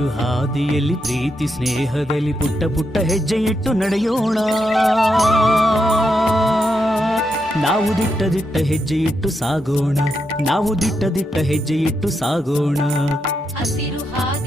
ಹಸಿರು ಹಾದಿಯಲ್ಲಿ ಪ್ರೀತಿ ಸ್ನೇಹದಲ್ಲಿ ಪುಟ್ಟ ಪುಟ್ಟ ಹೆಜ್ಜೆ ಇಟ್ಟು ನಡೆಯೋಣ. ನಾವು ದಿಟ್ಟ ದಿಟ್ಟ ಹೆಜ್ಜೆ ಇಟ್ಟು ಸಾಗೋಣ. ನಾವು ದಿಟ್ಟ ದಿಟ್ಟ ಹೆಜ್ಜೆ ಇಟ್ಟು ಸಾಗೋಣ. ಹಸಿರು ಹಾದಿ